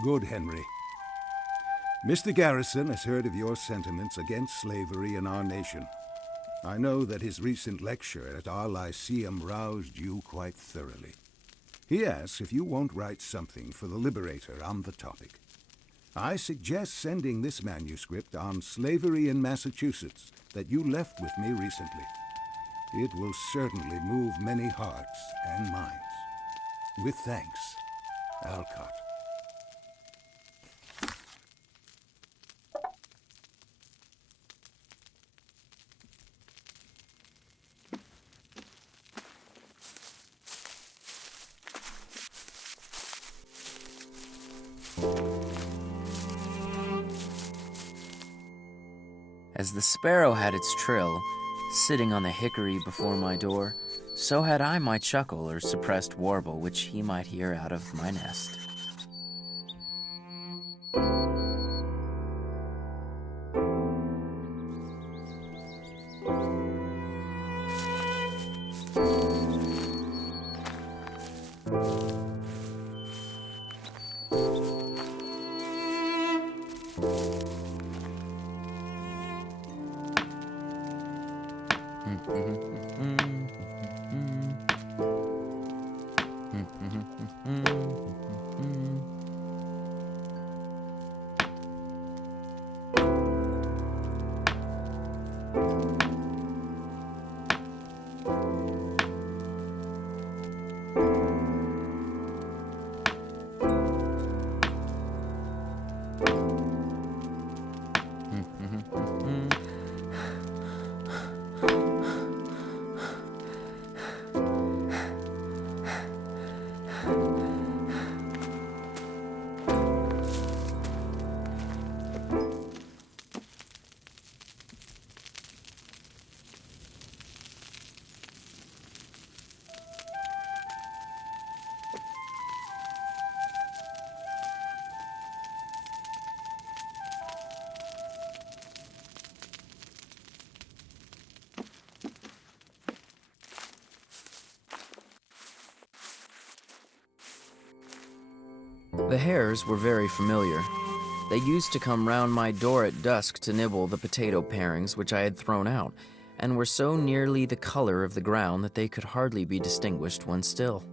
Good, Henry. Mr. Garrison has heard of your sentiments against slavery in our nation. I know that his recent lecture at our Lyceum roused you quite thoroughly. He asks if you won't write something for the Liberator on the topic. I suggest sending this manuscript on slavery in Massachusetts that you left with me recently. It will certainly move many hearts and minds. With thanks, Alcott. As the sparrow had its trill, sitting on the hickory before my door, so had I my chuckle or suppressed warble which he might hear out of my nest. The hares were very familiar. They used to come round my door at dusk to nibble the potato parings which I had thrown out, and were so nearly the color of the ground that they could hardly be distinguished when still.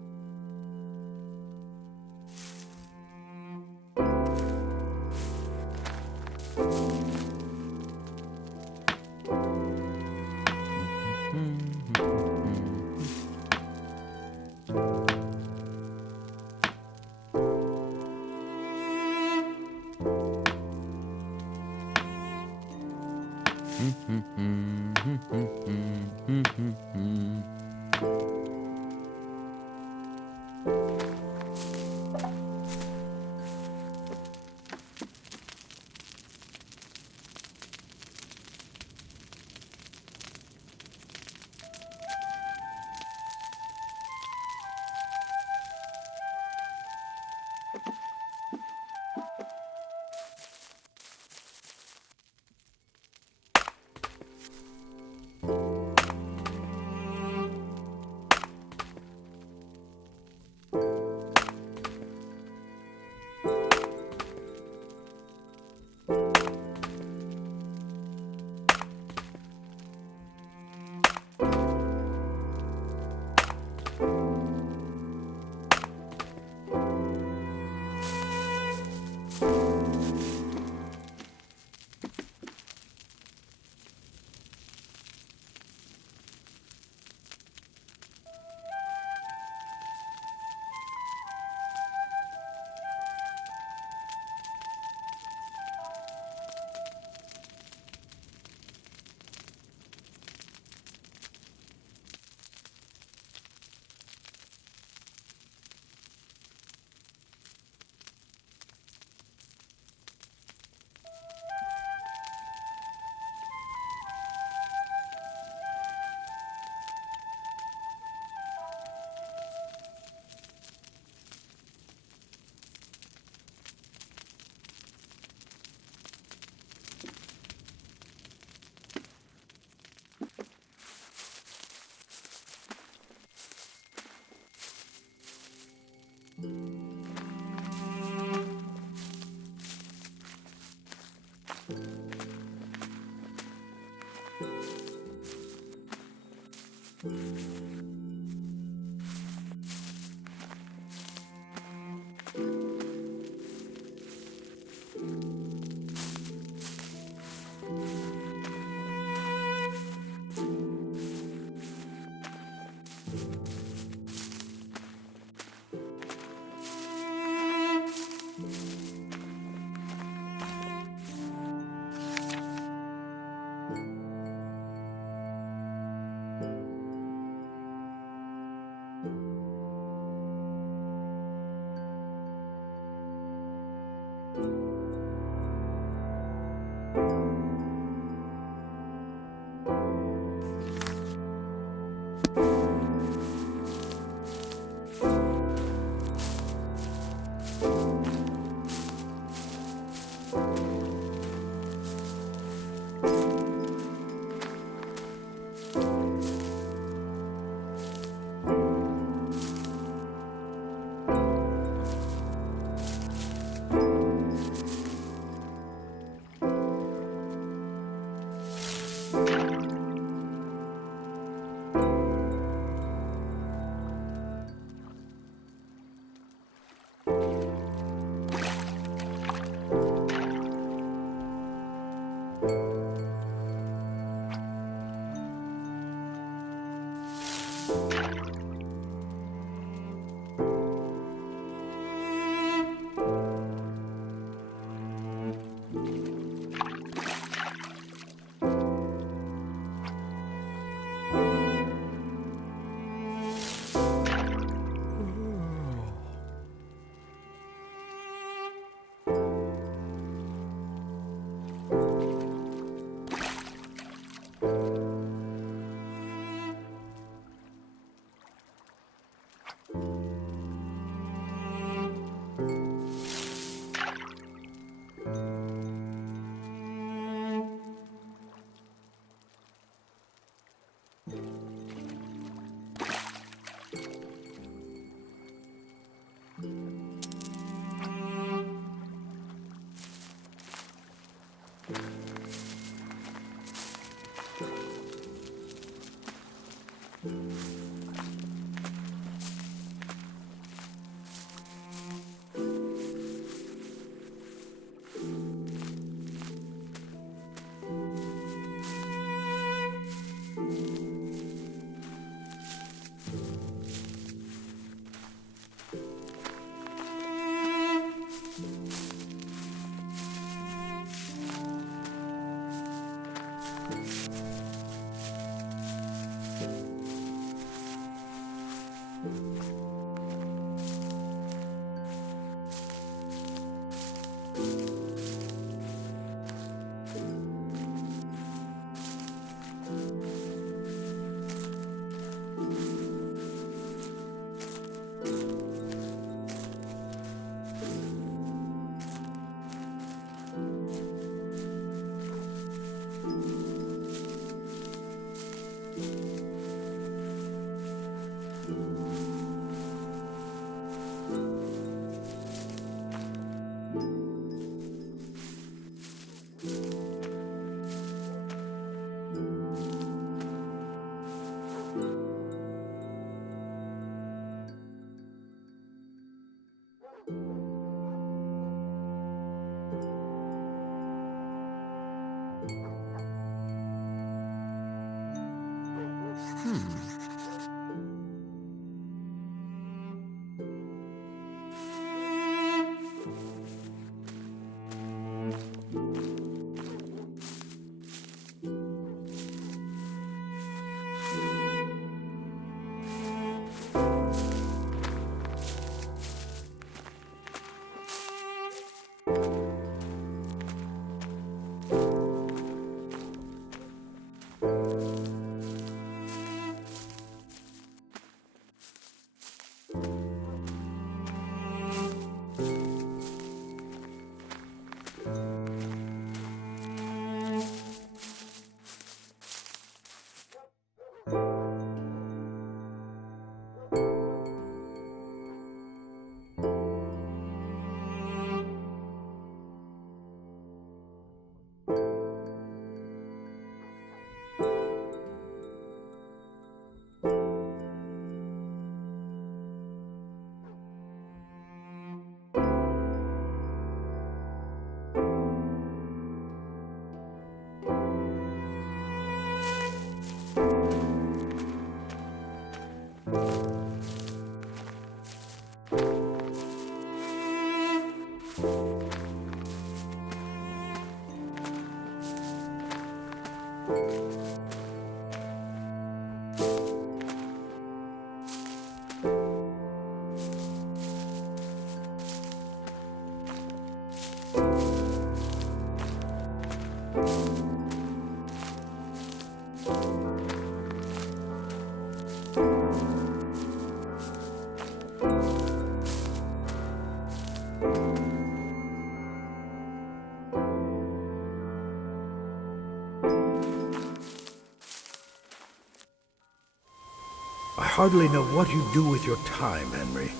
I hardly know what you do with your time, Henry.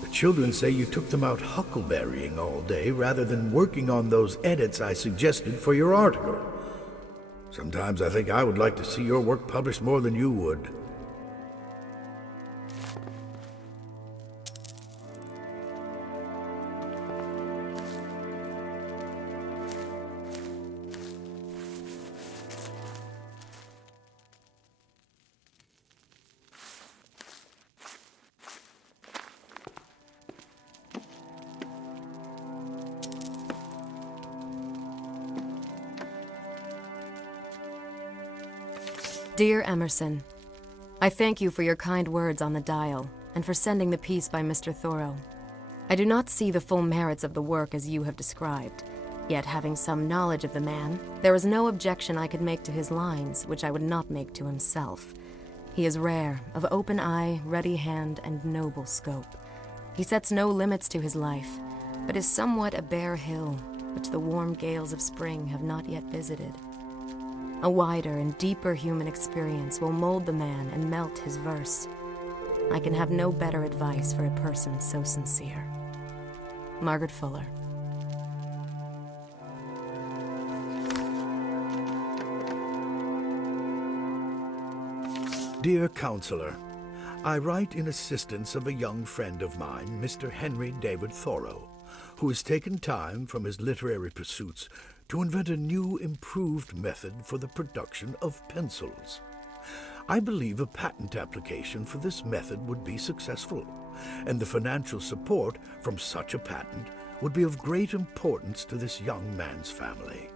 The children say you took them out huckleberrying all day rather than working on those edits I suggested for your article. Sometimes I think I would like to see your work published more than you would. Dear Emerson, I thank you for your kind words on the dial and for sending the piece by Mr. Thoreau. I do not see the full merits of the work as you have described, yet having some knowledge of the man, there is no objection I could make to his lines which I would not make to himself. He is rare, of open eye, ready hand, and noble scope. He sets no limits to his life, but is somewhat a bare hill, which the warm gales of spring have not yet visited. A wider and deeper human experience will mold the man and melt his verse. I can have no better advice for a person so sincere. Margaret Fuller. Dear Counselor, I write in assistance of a young friend of mine, Mr. Henry David Thoreau, who has taken time from his literary pursuits to invent a new, improved method for the production of pencils. I believe a patent application for this method would be successful, and the financial support from such a patent would be of great importance to this young man's family.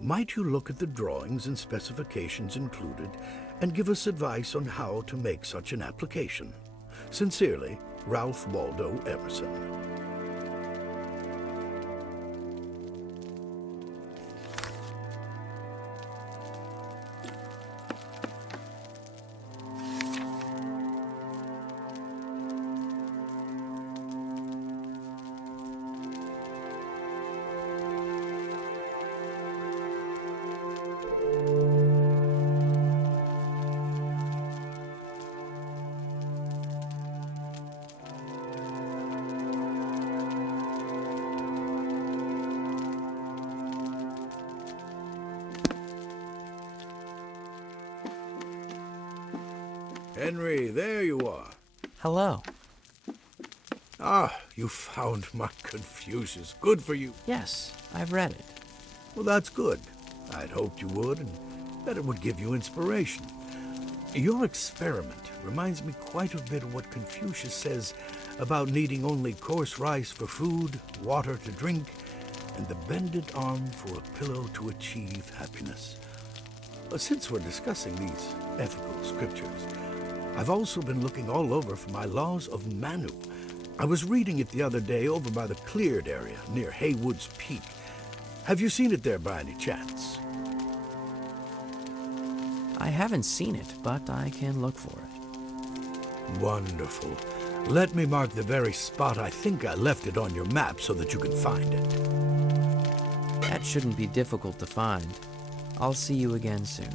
Might you look at the drawings and specifications included and give us advice on how to make such an application? Sincerely, Ralph Waldo Emerson. Henry, there you are. Hello. Ah, you found my Confucius. Good for you. Yes, I've read it. Well, that's good. I'd hoped you would, and that it would give you inspiration. Your experiment reminds me quite a bit of what Confucius says about needing only coarse rice for food, water to drink, and the bended arm for a pillow to achieve happiness. Since we're discussing these ethical scriptures, I've also been looking all over for my laws of Manu. I was reading it the other day over by the cleared area near Haywood's Peak. Have you seen it there by any chance? I haven't seen it, but I can look for it. Wonderful. Let me mark the very spot I think I left it on your map so that you can find it. That shouldn't be difficult to find. I'll see you again soon.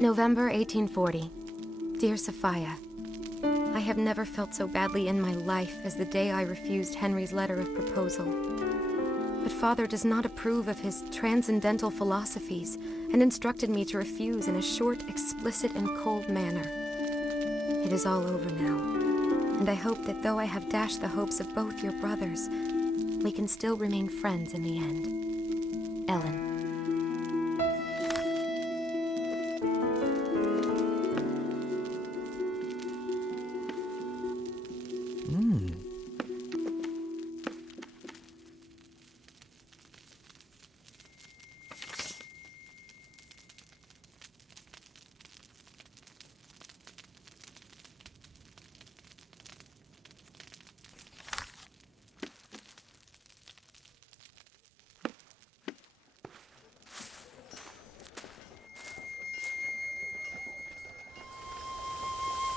November 1840. Dear Sophia, I have never felt so badly in my life as the day I refused Henry's letter of proposal. But Father does not approve of his transcendental philosophies and instructed me to refuse in a short, explicit, and cold manner. It is all over now, and I hope that though I have dashed the hopes of both your brothers, we can still remain friends in the end. Ellen.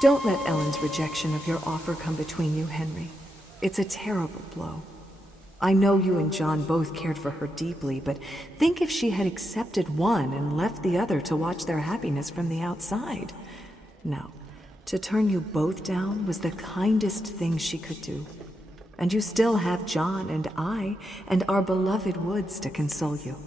Don't let Ellen's rejection of your offer come between you, Henry. It's a terrible blow. I know you and John both cared for her deeply, but think if she had accepted one and left the other to watch their happiness from the outside. No, to turn you both down was the kindest thing she could do. And you still have John and I and our beloved woods to console you.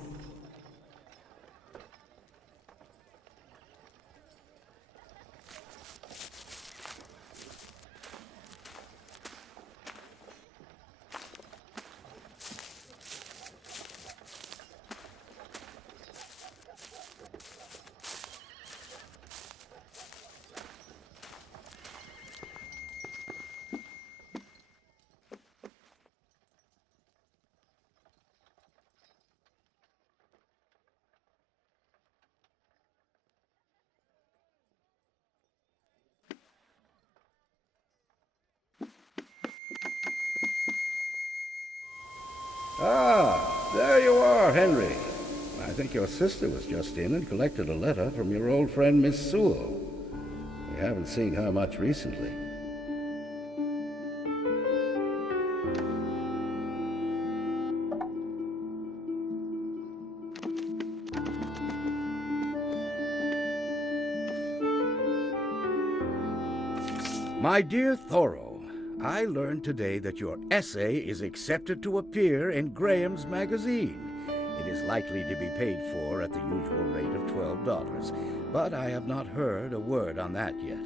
Ah, there you are, Henry. I think your sister was just in and collected a letter from your old friend, Miss Sewell. We haven't seen her much recently. My dear Thoreau, I learned today that your essay is accepted to appear in Graham's magazine. It is likely to be paid for at the usual rate of $12, but I have not heard a word on that yet.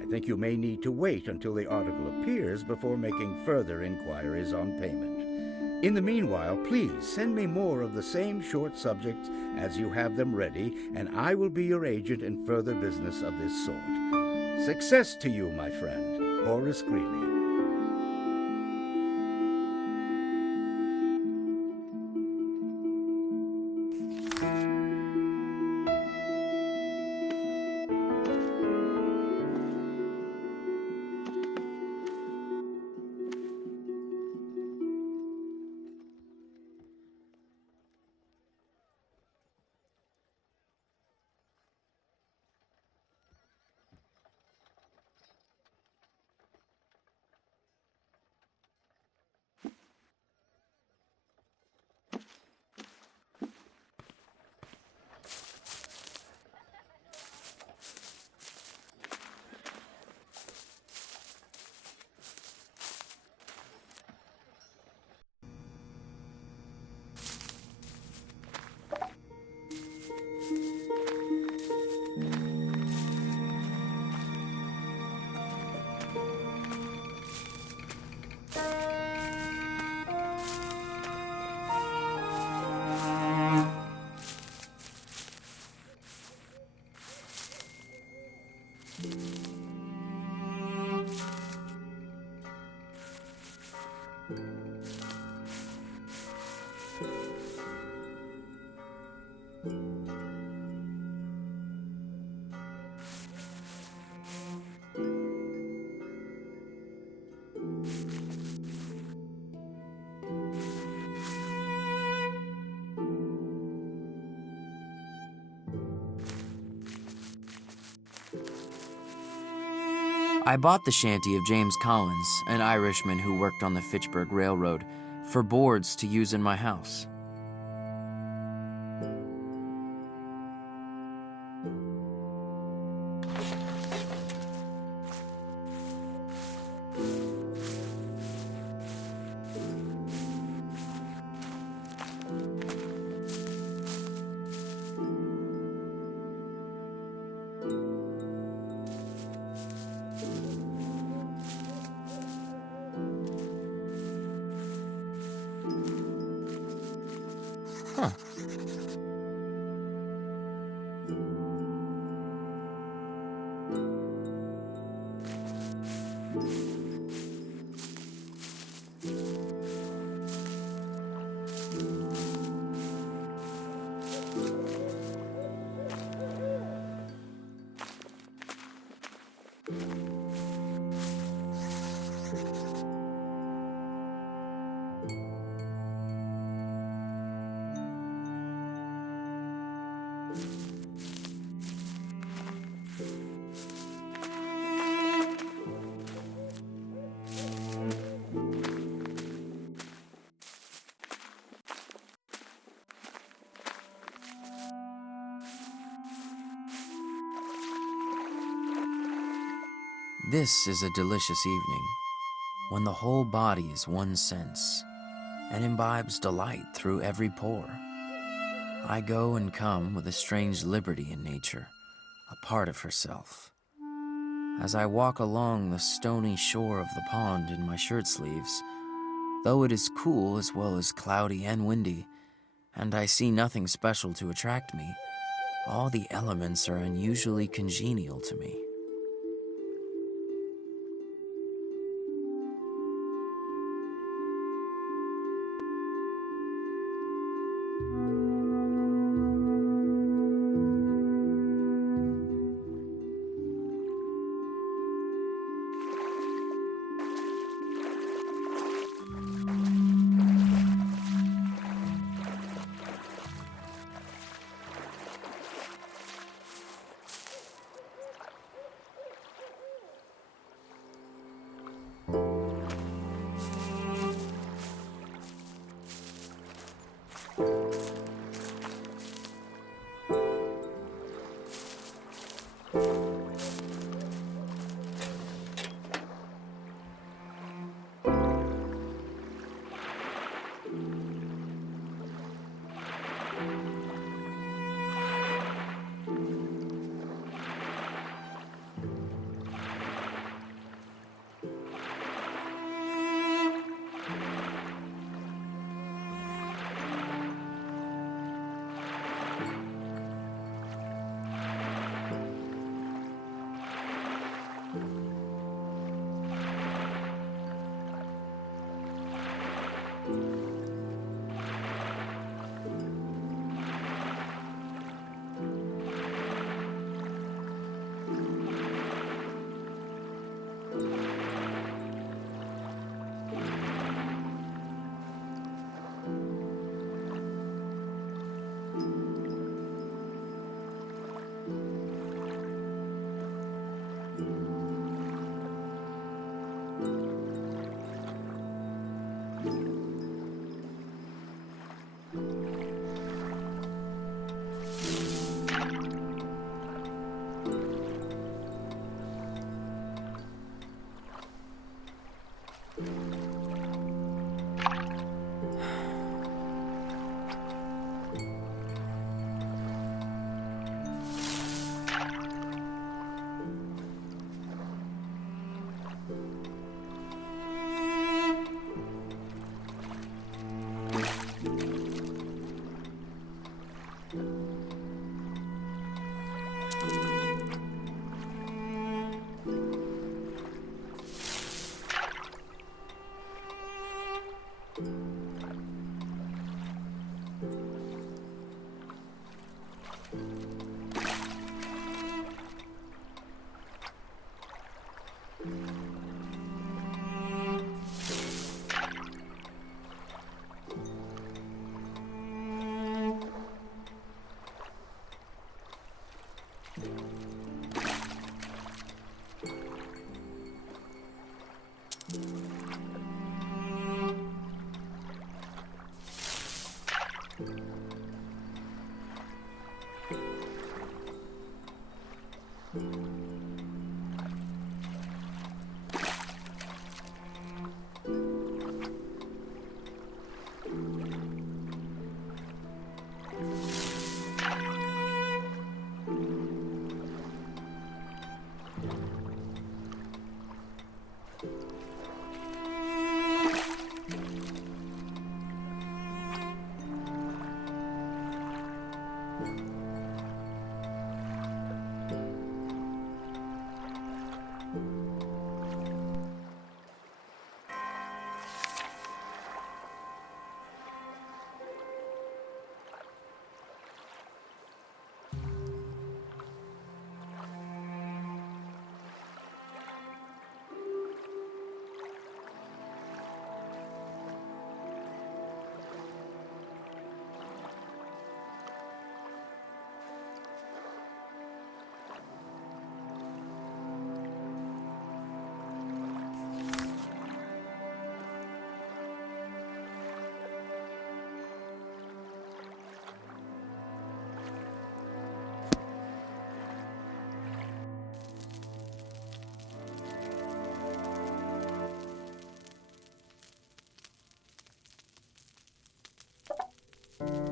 I think you may need to wait until the article appears before making further inquiries on payment. In the meanwhile, please send me more of the same short subjects as you have them ready, and I will be your agent in further business of this sort. Success to you, my friend, Horace Greeley. I bought the shanty of James Collins, an Irishman who worked on the Fitchburg Railroad, for boards to use in my house. This is a delicious evening, when the whole body is one sense, and imbibes delight through every pore. I go and come with a strange liberty in nature, a part of herself. As I walk along the stony shore of the pond in my shirt sleeves, though it is cool as well as cloudy and windy, and I see nothing special to attract me, all the elements are unusually congenial to me.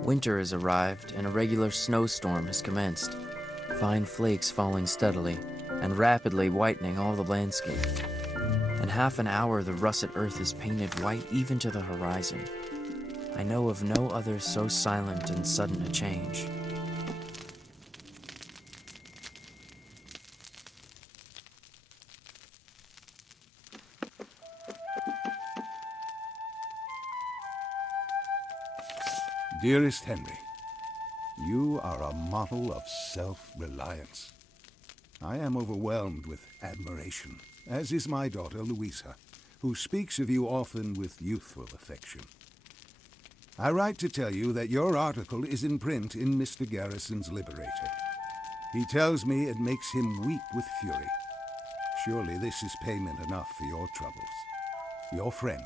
Winter has arrived, and a regular snowstorm has commenced. Fine flakes falling steadily, and rapidly whitening all the landscape. In half an hour, the russet earth is painted white even to the horizon. I know of no other so silent and sudden a change. Dearest Henry, you are a model of self-reliance. I am overwhelmed with admiration, as is my daughter Louisa, who speaks of you often with youthful affection. I write to tell you that your article is in print in Mr. Garrison's Liberator. He tells me it makes him weep with fury. Surely this is payment enough for your troubles. Your friend,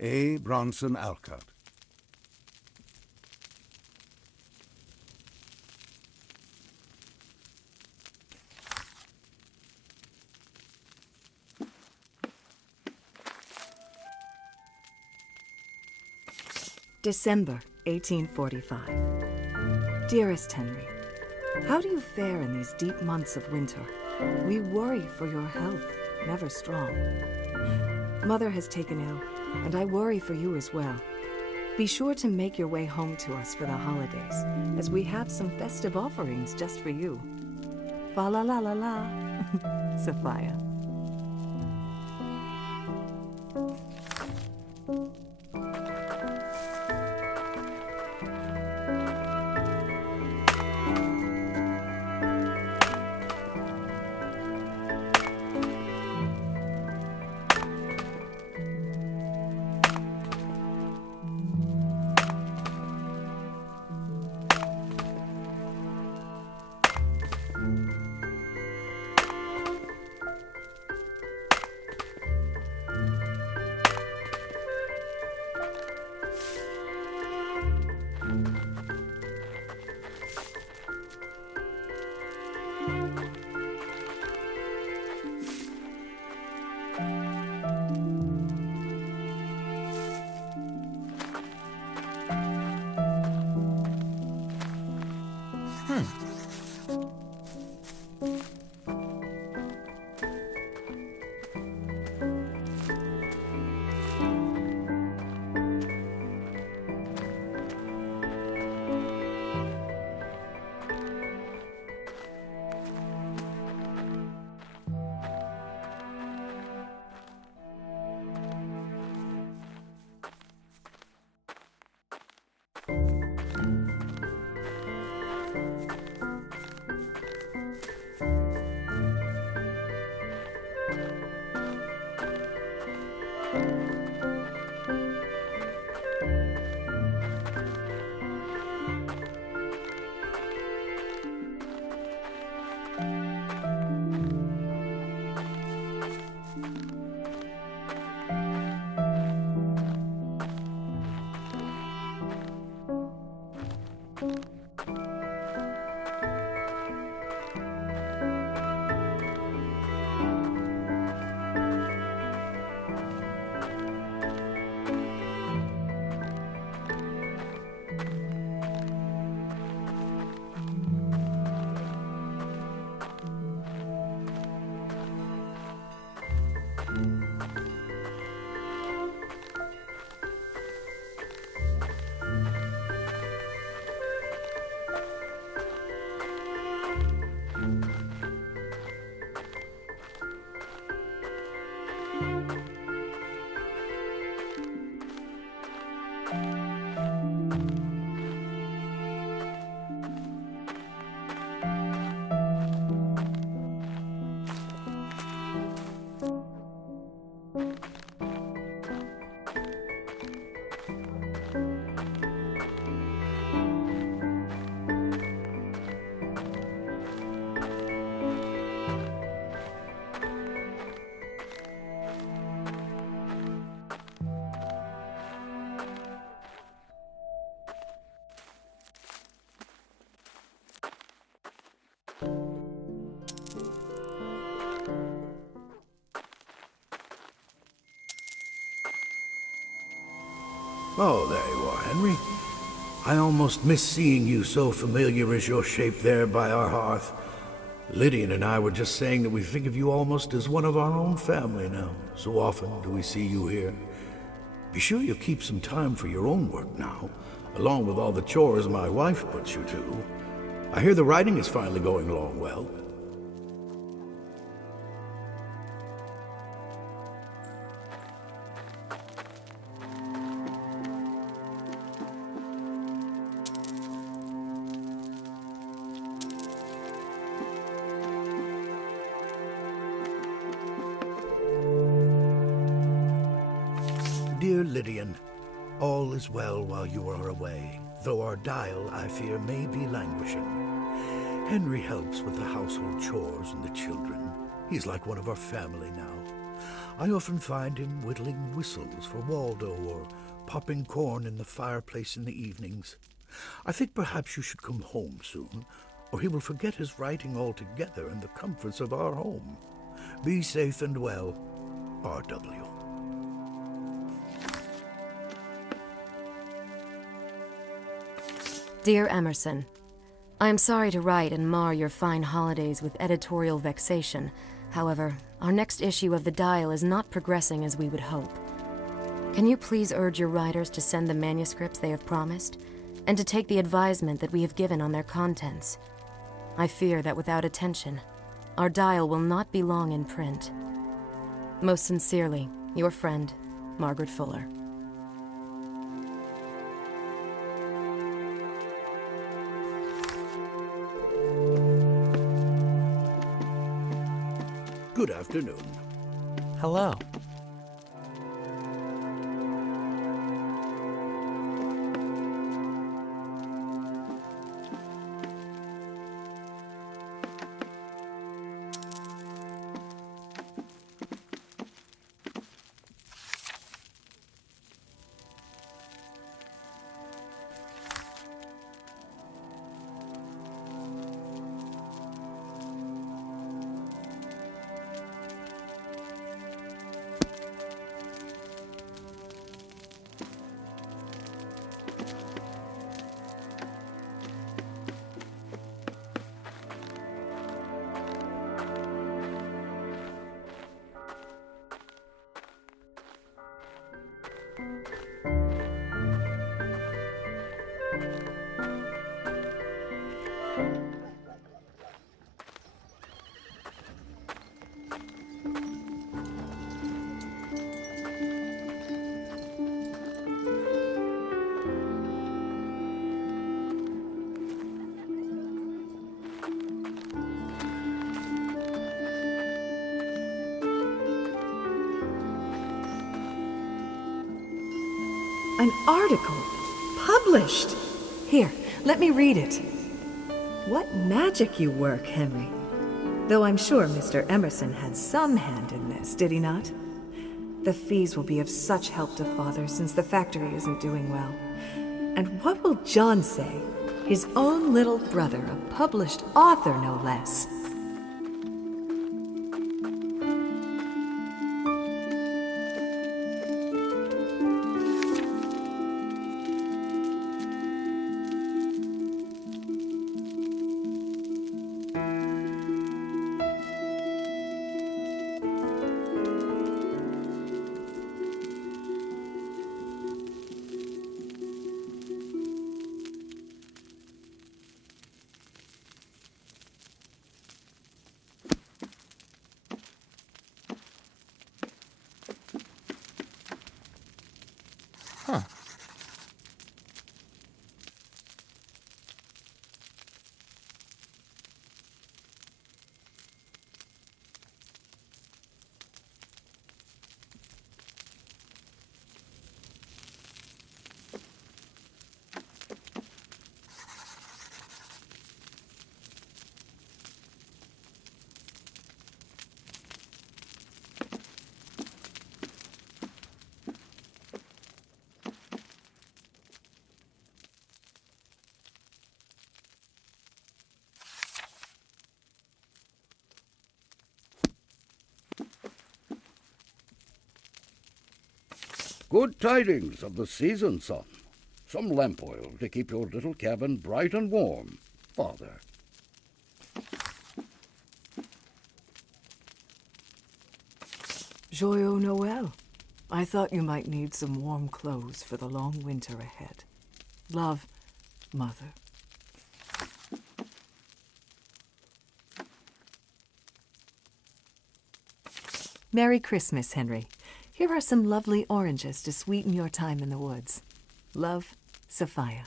A. Bronson Alcott. December 1845. Dearest Henry, how do you fare in these deep months of winter? We worry for your health, never strong. Mother has taken ill, and I worry for you as well. Be sure to make your way home to us for the holidays, as we have some festive offerings just for you. Fa la la la la, Sophia. Oh, there you are, Henry. I almost miss seeing you so familiar as your shape there by our hearth. Lydian and I were just saying that we think of you almost as one of our own family now. So often do we see you here. Be sure you keep some time for your own work now, along with all the chores my wife puts you to. I hear the writing is finally going along well. Dear Lydian, all is well while you are away, though our dial, I fear, may be languishing. Henry helps with the household chores and the children. He's like one of our family now. I often find him whittling whistles for Waldo or popping corn in the fireplace in the evenings. I think perhaps you should come home soon, or he will forget his writing altogether and the comforts of our home. Be safe and well, R.W. Dear Emerson, I am sorry to write and mar your fine holidays with editorial vexation. However, our next issue of the Dial is not progressing as we would hope. Can you please urge your writers to send the manuscripts they have promised, and to take the advisement that we have given on their contents? I fear that without attention, our Dial will not be long in print. Most sincerely, your friend, Margaret Fuller. Good afternoon. Hello. An article published. Here, let me read it. What magic you work, Henry. Though I'm sure Mr. Emerson had some hand in this, did he not? The fees will be of such help to Father since the factory isn't doing well. And what will John say? His own little brother, a published author, no less. Huh. Good tidings of the season, son. some lamp oil to keep your little cabin bright and warm, Father. Joyeux Noel. I thought you might need some warm clothes for the long winter ahead. Love, Mother. Merry Christmas, Henry. Here are some lovely oranges to sweeten your time in the woods. Love, Sophia.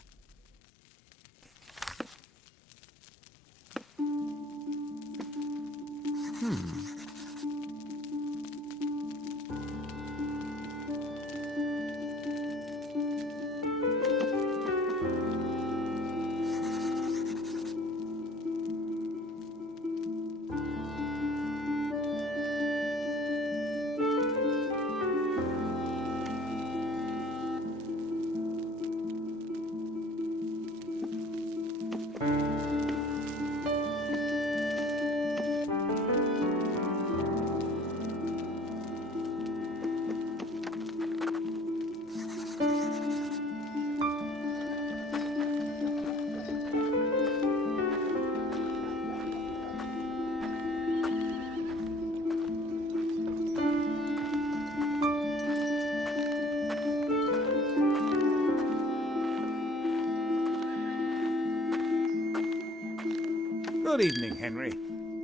Good evening, Henry.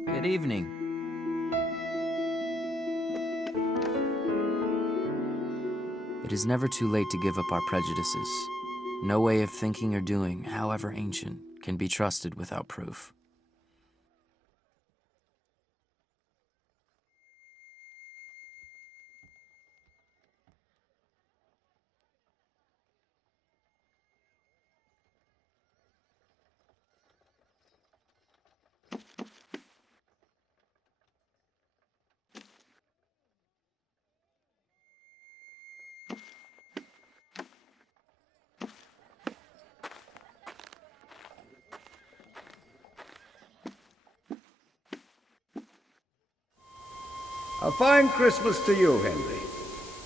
Good evening. It is never too late to give up our prejudices. No way of thinking or doing, however ancient, can be trusted without proof. A fine Christmas to you, Henry.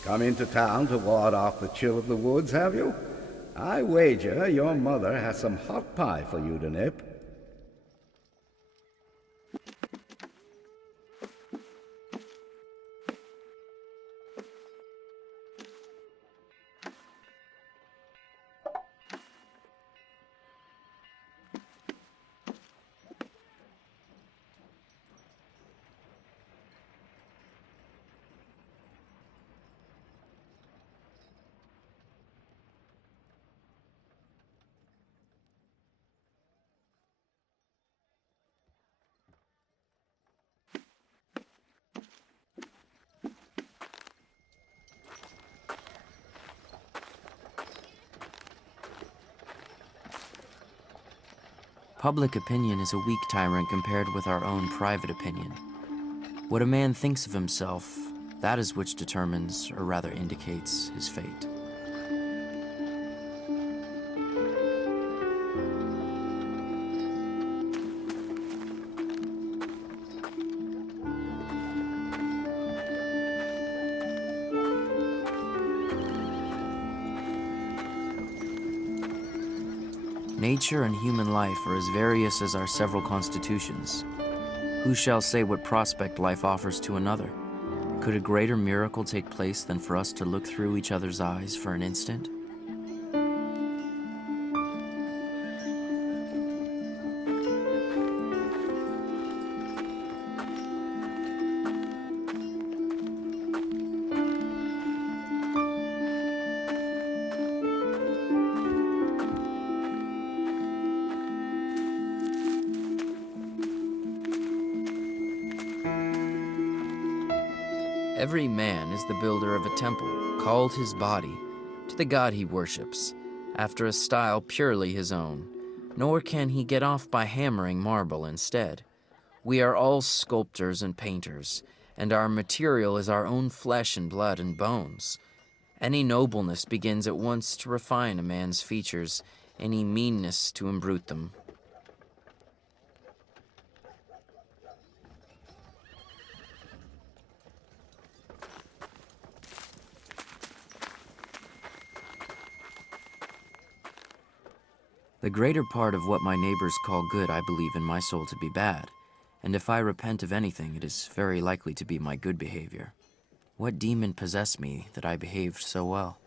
Come into town to ward off the chill of the woods, have you? I wager your mother has some hot pie for you to nip. Public opinion is a weak tyrant compared with our own private opinion. What a man thinks of himself, that is which determines, or rather indicates, his fate. Nature and human life are as various as our several constitutions. Who shall say what prospect life offers to another? Could a greater miracle take place than for us to look through each other's eyes for an instant? Every man is the builder of a temple, called his body, to the god he worships, after a style purely his own, nor can he get off by hammering marble instead. We are all sculptors and painters, and our material is our own flesh and blood and bones. Any nobleness begins at once to refine a man's features, any meanness to imbrute them. The greater part of what my neighbors call good I believe in my soul to be bad, and if I repent of anything, it is very likely to be my good behavior. What demon possessed me that I behaved so well?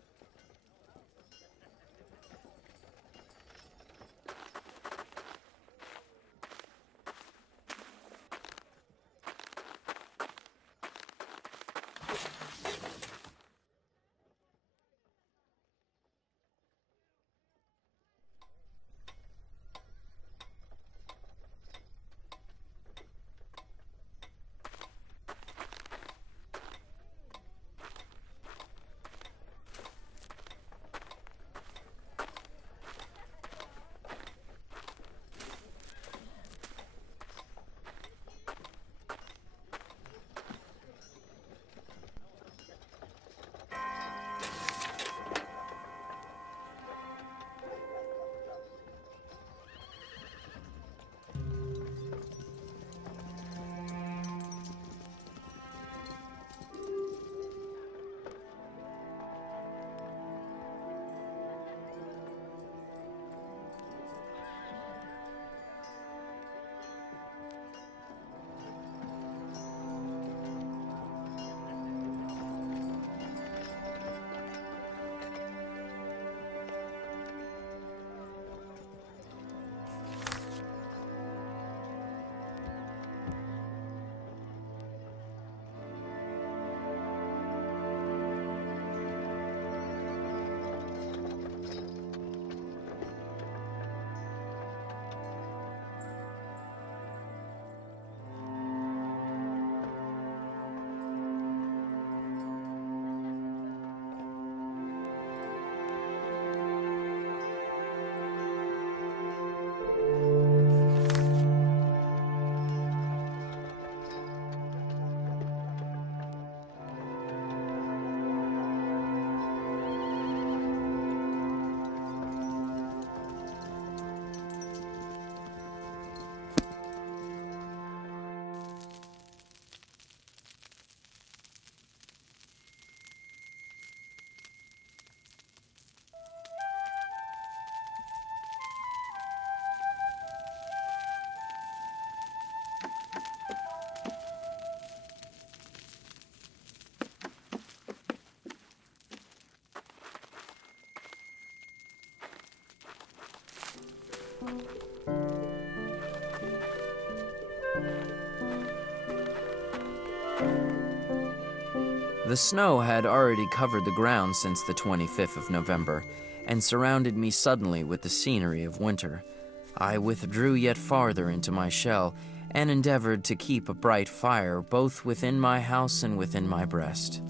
The snow had already covered the ground since the 25th of November, and surrounded me suddenly with the scenery of winter. I withdrew yet farther into my shell, and endeavored to keep a bright fire both within my house and within my breast.